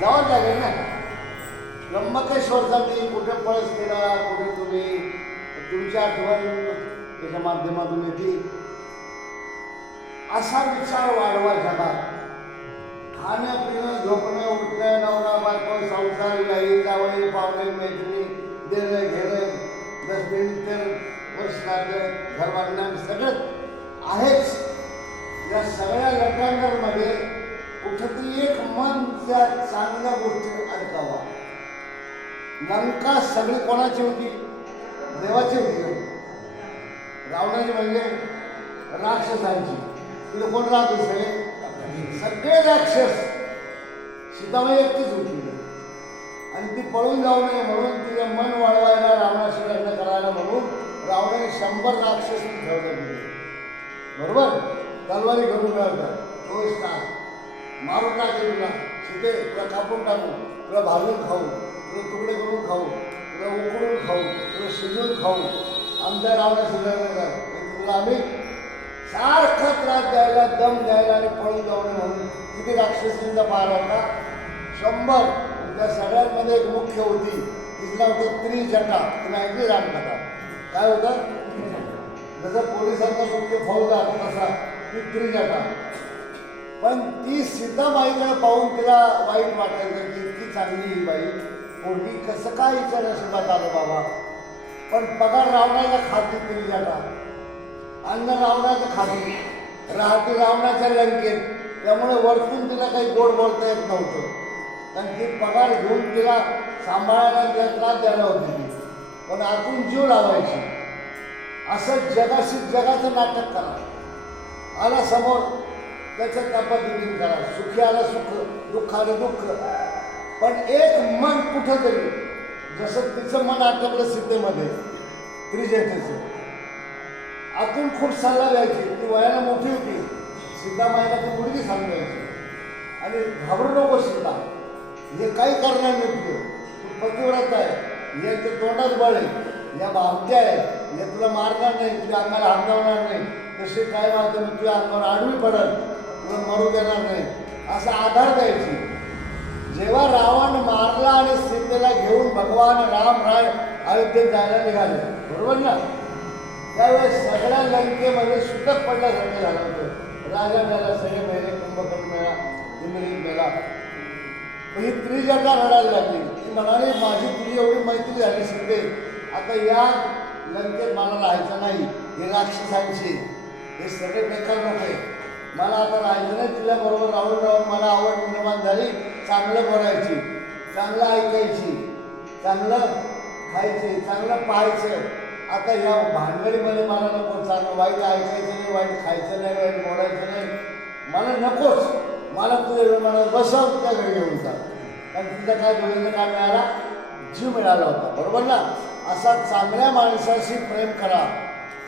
जावंच लागेल ना त्र्यंबकेश्वरचा मी कुठे पळस केला कुठे तुम्ही तुमची आठवण त्याच्या माध्यमातून येते असा विचार वाढवा जगात खाणं पिणं झोपणं उठणं नवरा बायको संसार गाई जावई पावणे मैत्रिणी देणं घेणं दसबिन तर वर्ष घर बांधणं सगळं आहेच. या सगळ्या लटांडरमध्ये कुठेतरी एक मन त्या चांगल्या गोष्टी अडकावा. लंका सगळी कोणाची होती? देवाची होती. रावणाची म्हणजे राक्षसांची. तिथे कोण राहत सगळे? सगळे राक्षस. सीतामाई एकटीच होती. आणि ती पळून जाऊ नये म्हणून तिने मन वळवायला रावणाशी लग्न करायला म्हणून रावणाने शंभर राक्षस ठेवले तिथे बरोबर? तलवारी घडून मिळतात चोवीस तास मारून टाकेल तुला. शिके तुला कापून टाकू. तुला भाजून खाऊ. तुला तुकडे करून खाऊ. तुला उकडून खाऊ. तुला शिजून खाऊ. आमच्या रावणाशी लग्न कर तुला आम्ही सारखा त्रास द्यायला दम द्यायला आणि पळून जाऊ नये म्हणून किती राक्षसींचा पार होता शंभर. त्या सगळ्यांमध्ये एक मुख्य होती. तिचं नाव होतं त्रिजटा. तुम्ही ऐकली रामकथा काय होतं? जसं पोलिसांचा मुख्य फौजदार तसा ती त्रिजटा. पण ती सीताबाईकडे पाहून तिला वाईट वाटायचं की इतकी चांगली ही बाई. पोरगी कसं काय हिच्या नशिबात आलं बाबा? पण पगार रावणाचा खाती त्रिजटा. अन्न रावणाच्या खाती. राहती रावणाच्या लंकेत. त्यामुळे वरतून तिला काही गोड बोलता येत नव्हतं. कारण पगार घेऊन तिला सांभाळायला तिला त्रास द्यायला होती पण आतून जीव लावायची. असं जगाशी जगाचं नाटक करा. आला समोर त्याच्या त्या करा. सुखी आला सुख दुःख आलं दुःख. पण एक मन कुठंतरी जसं तिचं मन आटकलं सीतेमध्ये त्रिजटेचं आतून खूप सल्ला द्यायची ती वयाला मोठी होती. सीतामाईला ती मुलगी सांगायची. आणि घाबरू नको सीता हे काही करणार नाही तू पतिव्रत आहे. याच्या तोंडात बळ आहे. या भावत्या आहे. हे तुला मारणार नाही. तुझ्या अंगाला हातावणार नाही. तसे काय मारतं मग तुझ्या अंगावर आडवी पडल? तुला मरू देणार नाही. असा आधार द्यायची. जेव्हा रावण मारला आणि सीतेला घेऊन भगवान राम राय अयोध्येत जायला निघाले. बरोबर ना? त्यावेळेस सगळ्या लंकेमध्ये सुटक पडल्यासारखं झालं होतं. राजा मेला सगळे मेले कुंभकर्ण मेला इंद्रित मेला. ही त्रिजटा रडायला लागली. ती म्हणाली माझी तुझी एवढी मैत्री झाली शिंदे. आता या लंकेत मला राहायचं नाही. हे राक्षसांची हे सगळे बेकार लोक आहे मला आता राहायचं नाही. तिच्याबरोबर राहून राहून मला आवड निर्माण झाली. चांगलं बोलायची. चांगलं ऐकायची. चांगलं खायचे. चांगलं पाहायचं. आता या भांडवलीमध्ये मला नको. चांगलं वाईट ऐकायचं नाही. वाईट खायचं नाही. वाईट बोलायचं नाही. मला नकोच. मला तुझ्या विमानात बसव त्या घरी घेऊन जा. कारण तिथं काय दोघींना काय मिळाला जीव मिळाला होता. बरोबर ना? असा चांगल्या माणसाशी प्रेम करा.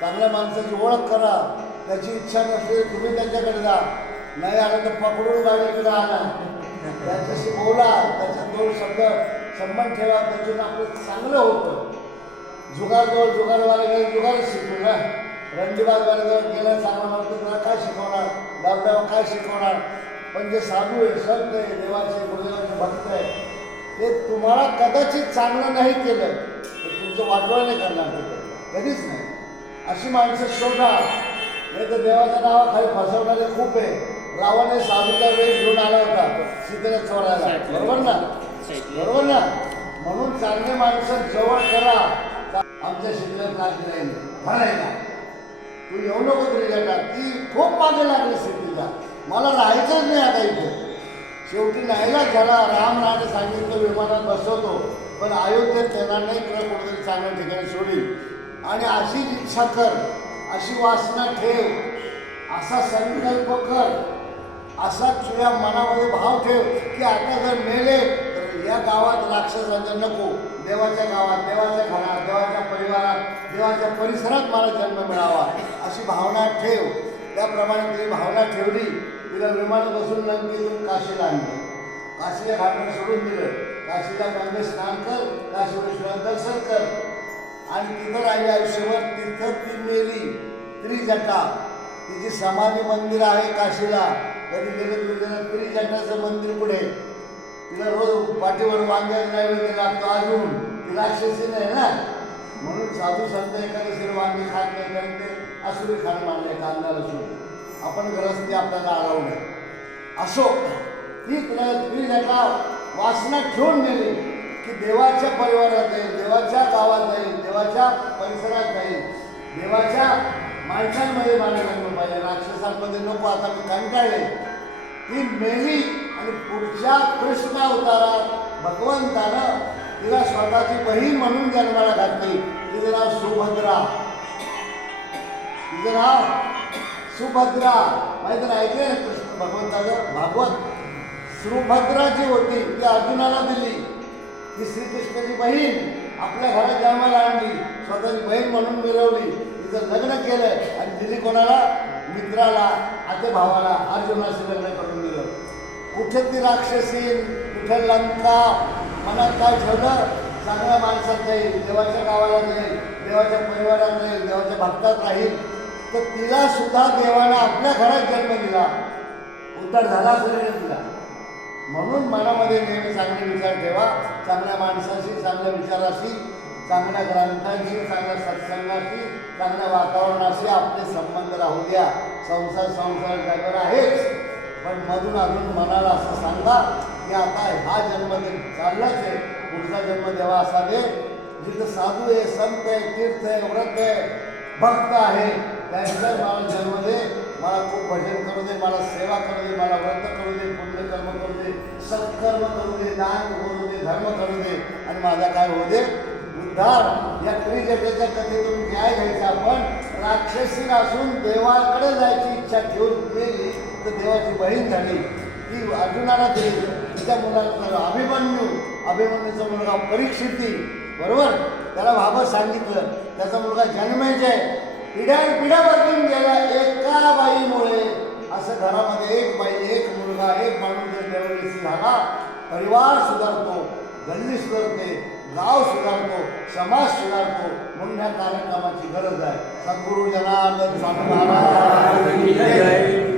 चांगल्या माणसाची ओळख करा. त्याची इच्छा नसली तुम्ही त्यांच्याकडे जा. नाही आलं तर पकडून गाडीकडे आणा. त्याच्याशी बोला. त्याच्या दोन शब्द संबंध ठेवा. त्याच्यातून आपलं चांगलं होतं. जुगारजवळ जुगारवाल्याकडे जुगारच शिकलो ना. रणजीबाजवाल्याजवळ गेलं चांगलं म्हणतो तुला काय शिकवणार? दाबड्यावर काय शिकवणार? पण जे साधू आहे संत आहे देवाचे गुरुदेवाचे भक्त आहे ते तुम्हाला कदाचित चांगलं नाही केलं तर तुमचं वाटवळ नाही करणार ते कधीच नाही. अशी माणसं शोधा नाही तर देवाच्या नावाखाली फसवणारे खूप आहे. रावाने साधूचा वेश घेऊन आला होता सीतेला चोरायला. बरोबर ना? बरोबर ना? म्हणून चांगले माणसं जवळ करा. आमच्या शिकल्यात लागली नाही. म्हणायला. तू येऊ नको तुझ्या ती खूप मागे लागली सिद्धीला. मला राहायचंच नाही आता इथे. शेवटी नाहीला झाला राम राणे सांगितलं विमानात बसवतो पण अयोध्येत त्यांना नाही तुला कुठेतरी चांगल्या ठिकाणी सोडील. आणि अशी इच्छा कर अशी वासना ठेव असा संकल्प कर असा तुझ्या मनामध्ये भाव ठेव की आता जर मेले तर या गावात राक्षसांचा नको. देवाच्या गावात देवाच्या घरात देवाच्या परिवारात देवाच्या परिसरात मला जन्म मिळावा. अशी भावना ठेव. त्याप्रमाणे तिने भावना ठेवली. तिला विमान बसून लंकेतून काशीला आणलं. काशीला घाटण सोडून दिलं. काशीला गंगे स्नान कर काशीवर दर्शन कर. आणि तिथं राहिली आयुष्यभर तिथं ती मेली त्रिजटा. तिची समाधी मंदिर आहे काशीला. कधी गेलं तुम्ही त्रिजटाचं मंदिर पुढे तिला रोज पाठीवर वांग्याला नैवेद्य लागतो अजून. ती राक्षसी नाही ना? म्हणून साधू संत एखाद्या वांगे खात नाही कारण ते असुरी खाण मानले कांदा लसूण आपण गरज आपल्याला अलाव नाही असो ती तुला ती वासना ठेवून नेली की देवाच्या परिवारात जाईल देवाच्या गावात जाईल देवाच्या परिसरात जाईल. देवाच्या माणसांमध्ये मला जन्म पाहिजे राक्षसांमध्ये नको. आता मी कंटाळले. ती मेली आणि पुढच्या कृष्ण अवतारात भगवंतानं तिला स्वतःची बहीण म्हणून जन्माला घातली. तिचं नाव सुभद्रा. तिचं नाव सुभद्रा माहिती नाही ऐकले ना कृष्ण भगवंताचं भागवत। सुभद्रा जी होती ती अर्जुनाला दिली। ती श्रीकृष्णाची बहीण आपल्या घरात जन्माला आणली स्वतःची बहीण म्हणून मिळवली तिचं लग्न केलं आणि दिली कोणाला? मित्राला आते भावाला अर्जुनाशी लग्न करून दिलं. कुठे ती राक्षसी कुठे लंका? मनात काय ठेवलं? चांगल्या माणसात जाईल देवाच्या गावाला जाईल देवाच्या परिवारात जाईल देवाच्या भक्तात राहील. तर तिला सुद्धा देवानं आपल्या घरात जन्म दिला. उद्धार झाला असेल तिला. म्हणून मनामध्ये नेहमी चांगले विचार ठेवा. चांगल्या माणसाशी चांगल्या विचाराशी चांगल्या ग्रंथांशी चांगल्या सत्संगाशी चांगल्या वातावरणाशी आपले संबंध राहू द्या. संसार संसार जगावर आहेच. पण मधून अजून मनाला असं सांगा की आता हा जन्म चाललाच आहे. पुढचा जन्म देवा असा दे. जिथं साधू आहे संत आहे तीर्थ आहे व्रत आहे भक्त आहे त्यांचा मला जन्म दे. मला खूप भजन करू दे. मला सेवा करू दे. मला व्रत करू दे. पुण्यकर्म करू दे. सत्कर्म करू दे. दान करू दे. धर्म करू दे. आणि माझा काय होऊ दे? उद्धार. या त्रिजटेच्या कथेतून न्याय घ्यायचा आपण. राक्षसी असून देवाकडे जायची इच्छा ठेवून गेली तर देवाची बहीण झाली. ती अर्जुनाला दिली. तिच्या मुलाला अभिमन्यू. अभिमन्यूचा मुलगा परीक्षिती. बरोबर? त्याला बाबा सांगितलं. त्याचा मुलगा जन्मायचा आहे पिढ्यान पिढ्या बदलून गेला एका बाईमुळे असं घरामध्ये एक बाई एक मुलगा एक माणूस जर झाला परिवार सुधारतो गल्ली सुधारते गाव सुधारतो समाज सुधारतो म्हणून ह्या कार्यक्रमाची गरज आहे. सद्गुरु जनार्दन स्वामी महाराज.